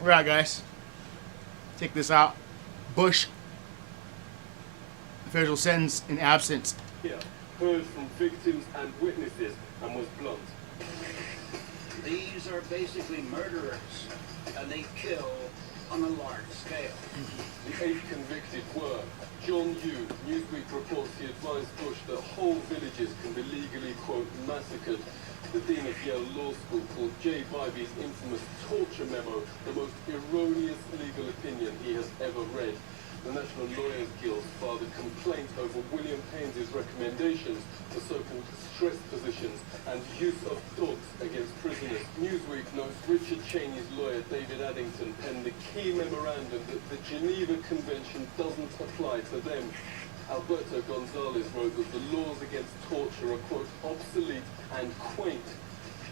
All right, guys. Take this out. Bush official sentence in absence. Here, heard from victims and witnesses and was blunt. These are basically murderers, and they kill on a large scale. The 8 convicted were John Yoo. Newsweek reports he advised Bush that whole villages can be legally, quote, massacred. The dean of Yale Law School called Jay Bybee infamous torture memo the most erroneous legal opinion he has ever read. The National Lawyers Guild filed a complaint over William Paines's recommendations for so-called stress positions and use of dogs against prisoners. Newsweek notes Richard Cheney's lawyer David Addington penned the key memorandum that the Geneva Convention doesn't apply to them. Alberto Gonzalez wrote that the laws against torture are, quote, obsolete and quaint.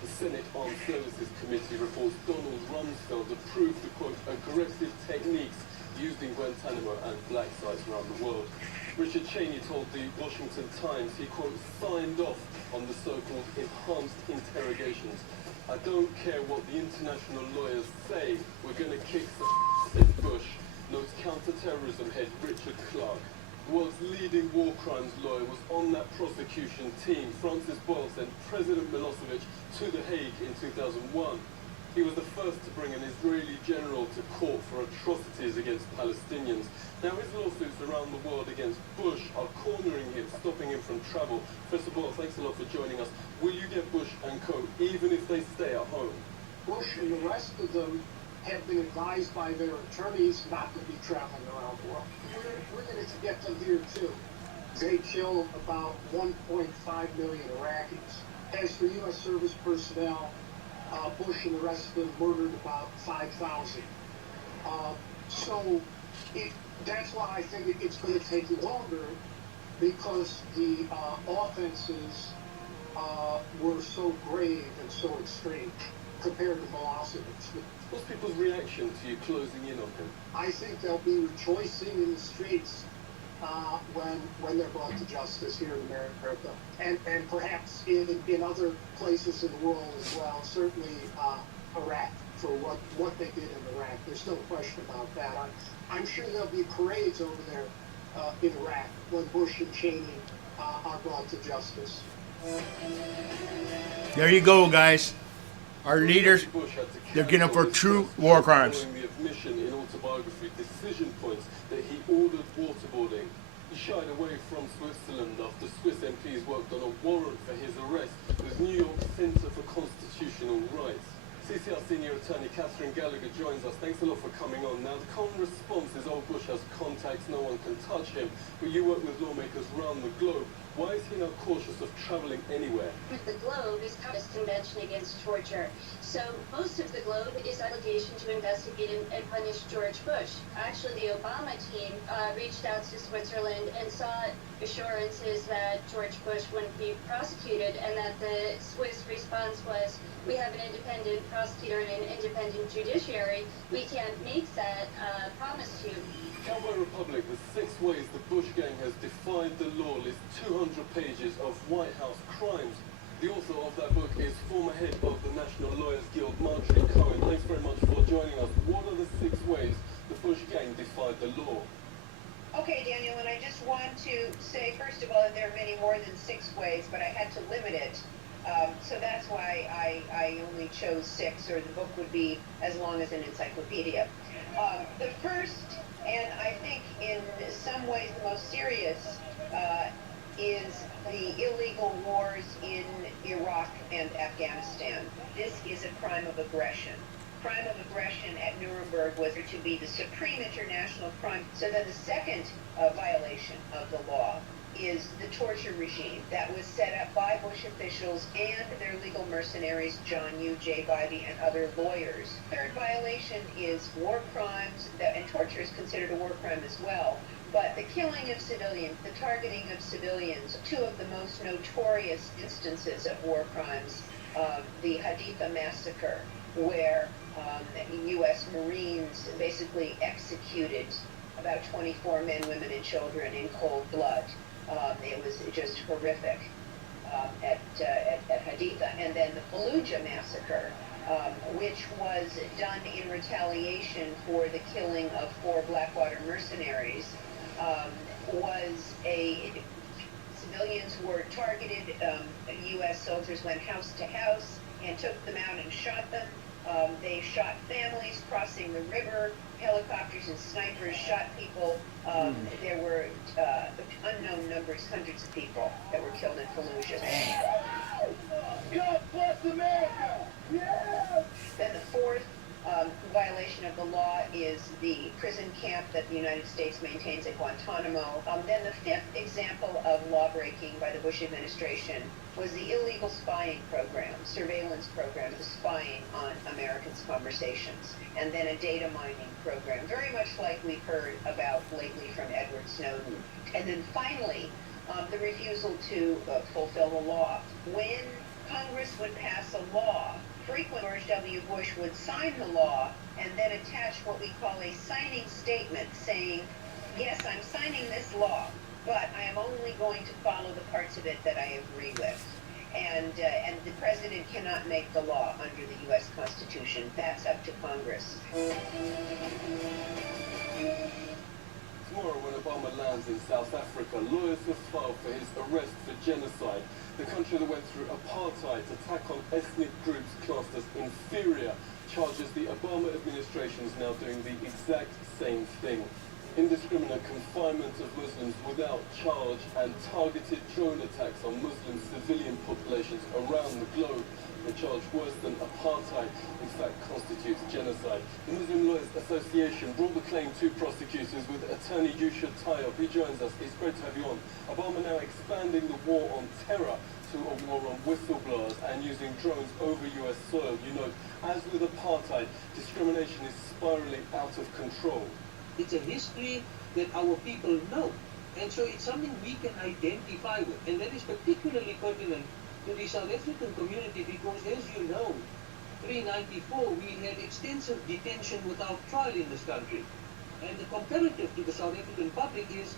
The Senate Armed Services Committee reports Donald Rumsfeld approved the, quote, aggressive techniques used in Guantanamo and black sites around the world. Richard Cheney told the Washington Times he, quote, signed off on the so-called enhanced interrogations. I don't care what the international lawyers say, we're going to kick some Bush, notes counter-terrorism head Richard Clark. The world's leading war crimes lawyer was on that prosecution team. Francis Boyle sent President Milosevic to The Hague in 2001. He was the first to bring an Israeli general to court for atrocities against Palestinians. Now his lawsuits around the world against Bush are cornering him, stopping him from travel. First of all, thanks a lot for joining us. Will you get Bush and co, even if they stay at home? Bush and the rest of them have been advised by their attorneys not to be traveling around the world. We're going to get them here too. They killed about 1.5 million Iraqis. As for U.S. service personnel, Bush and the rest of them murdered about 5,000. So that's why I think it's going to take longer, because the offenses were so grave and so extreme compared to Milosevic. What's people's reaction to you closing in on him? I think they'll be rejoicing in the streets when they're brought to justice here in America, and perhaps in other places in the world as well. Certainly Iraq, for what they did in Iraq. There's no question about that. I'm sure there'll be parades over there in Iraq when Bush and Cheney are brought to justice. There you go, guys. Our leaders, they're getting up for true war crimes. Following the admission in autobiography Decision Points that he ordered waterboarding. He shied away from Switzerland after Swiss MPs worked on a warrant for his arrest with New York Center for Constitutional Rights. CCR Senior Attorney Catherine Gallagher joins us. Thanks a lot for coming on. Now, the common response is, oh, Bush has contacts, no one can touch him. But you work with lawmakers around the globe. Why is he now cautious of traveling anywhere? The Globe is a convention against torture. So most of the Globe is obligation to investigate and punish George Bush. Actually, the Obama team reached out to Switzerland and sought assurances that George Bush wouldn't be prosecuted, and that the Swiss response was, we have an independent prosecutor and an independent judiciary. We can't make that promise to you. Cowboy Republic, the 6 ways the Bush gang has defied the law, lists 200 pages of White House crimes. The author of that book is former head of the National Lawyers Guild, Marjorie Cohen. Thanks very much for joining us. What are the 6 ways the Bush gang defied the law? Okay, Daniel, and I just want to say, first of all, that there are many more than 6 ways, but I had to limit it. So that's why I only chose 6, or the book would be as long as an encyclopedia. The first, and I think in some ways the most serious, is the illegal wars in Iraq and Afghanistan. This is a crime of aggression. Crime of aggression at Nuremberg was to be the supreme international crime. So then the second violation of the law is the torture regime that was set up by Bush officials and their legal mercenaries, John Yoo, Jay Bybee, and other lawyers. Third violation is war crimes, and torture is considered a war crime as well. But the killing of civilians, the targeting of civilians, 2 of the most notorious instances of war crimes, the Haditha massacre, where U.S. Marines basically executed about 24 men, women, and children in cold blood. It was just horrific at Haditha. And then the Fallujah massacre, which was done in retaliation for the killing of 4 Blackwater mercenaries, civilians were targeted. U.S. soldiers went house to house and took them out and shot them. They shot families crossing the river. Helicopters and snipers shot people. There were unknown numbers, hundreds of people that were killed in Fallujah. God bless America! Yeah! Then the 4th violation of the law is the prison camp that the United States maintains at Guantanamo. Then the 5th example of law breaking by the Bush administration was the illegal spying program, surveillance program, spying on Americans' conversations, and then a data mining program, very much like we've heard about lately from Edward Snowden. And then finally, the refusal to fulfill the law. When Congress would pass a law, frequently George W. Bush would sign the law and then attach what we call a signing statement saying, yes, I'm signing this law, but I am only going to follow the parts of it that I agree with. And the president cannot make the law under the U.S. Constitution. That's up to Congress. Tomorrow, when Obama lands in South Africa, lawyers will file for his arrest for genocide. The country that went through apartheid, attack on ethnic groups classed as inferior, charges the Obama administration is now doing the exact same thing. Indiscriminate confinement of Muslims without charge and targeted drone attacks on Muslim civilian populations around the globe. The charge worse than apartheid, in fact, constitutes genocide. The Muslim Lawyers Association brought the claim to prosecutors with attorney Yusha Tayyab. He joins us. It's great to have you on. Obama now expanding the war on terror to a war on whistleblowers and using drones over U.S. soil. You know, as with apartheid, discrimination is spiraling out of control. It's a history that our people know. And so it's something we can identify with. And that is particularly pertinent to the South African community because, as you know, pre-94 we had extensive detention without trial in this country. And the comparative to the South African public is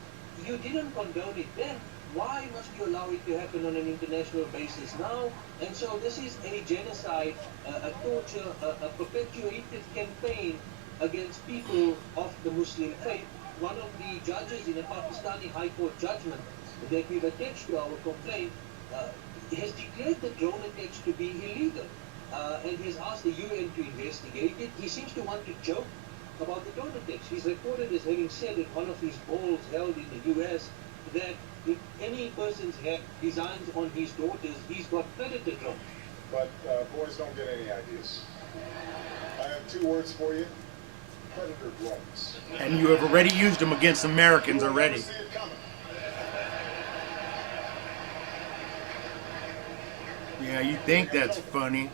you didn't condone it then. Why must you allow it to happen on an international basis now? And so this is a genocide, a torture, a perpetuated campaign against people of the Muslim faith. One of the judges in a Pakistani High Court judgment that we've attached to our complaint has declared the drone attacks to be illegal and has asked the UN to investigate it. He seems to want to joke about the drone attacks. He's reported as having said at one of his balls held in the US that if any person's had designs on his daughters, he's got predator drones. But boys don't get any ideas. I have 2 words for you. Predator drones. And you have already used them against Americans already. See it coming. Yeah, you think that's funny.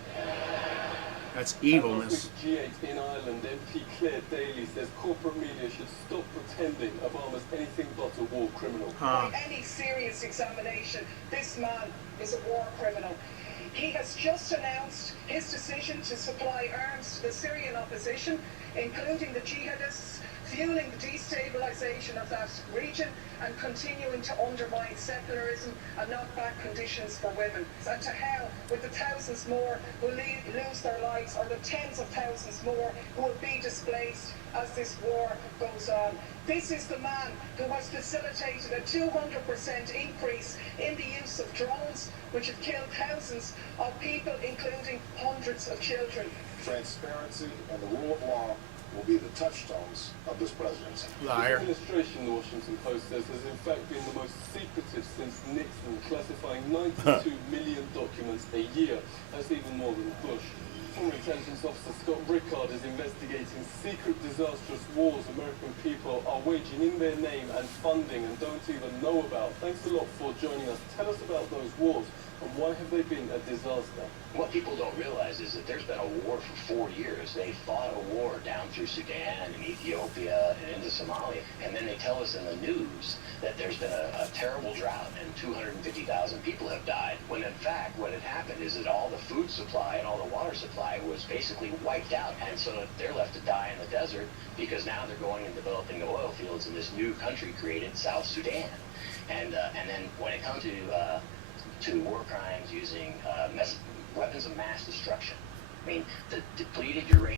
That's evilness. G8 in Ireland, MP Claire Daly says corporate media should stop pretending Obama's anything but a war criminal. Any serious examination, this man is a war criminal. He has just announced his decision to supply arms to the Syrian opposition, including the jihadists, fueling the destabilization of that region and continuing to undermine secularism and knock back conditions for women. And to hell with the thousands more who lose their lives, or the tens of thousands more who will be displaced as this war goes on. This is the man who has facilitated a 200% increase in the use of drones, which have killed thousands of people, including hundreds of children. Transparency and the rule of law will be the touchstones of this presidency. Liar. The administration, the Washington Post says, has in fact been the most secretive since Nixon, classifying 92 million documents a year. That's even more than Bush. Former intelligence officer Scott Rickard is investigating secret disastrous wars American people are waging in their name and funding and don't even know about. Thanks a lot for joining us. Tell us about those wars and why have they been a disaster? What people don't realize is that there's been a war for 4 years. They fought a war down through Sudan and Ethiopia and into Somalia. And then they tell us in the news that there's been a terrible drought and 250,000 people have died. When in fact, what had happened is that all the food supply and all the water supply was basically wiped out. And so they're left to die in the desert because now they're going and developing the oil fields in this new country created, South Sudan. And then when it comes to war crimes using weapons of mass destruction, I mean, the depleted uranium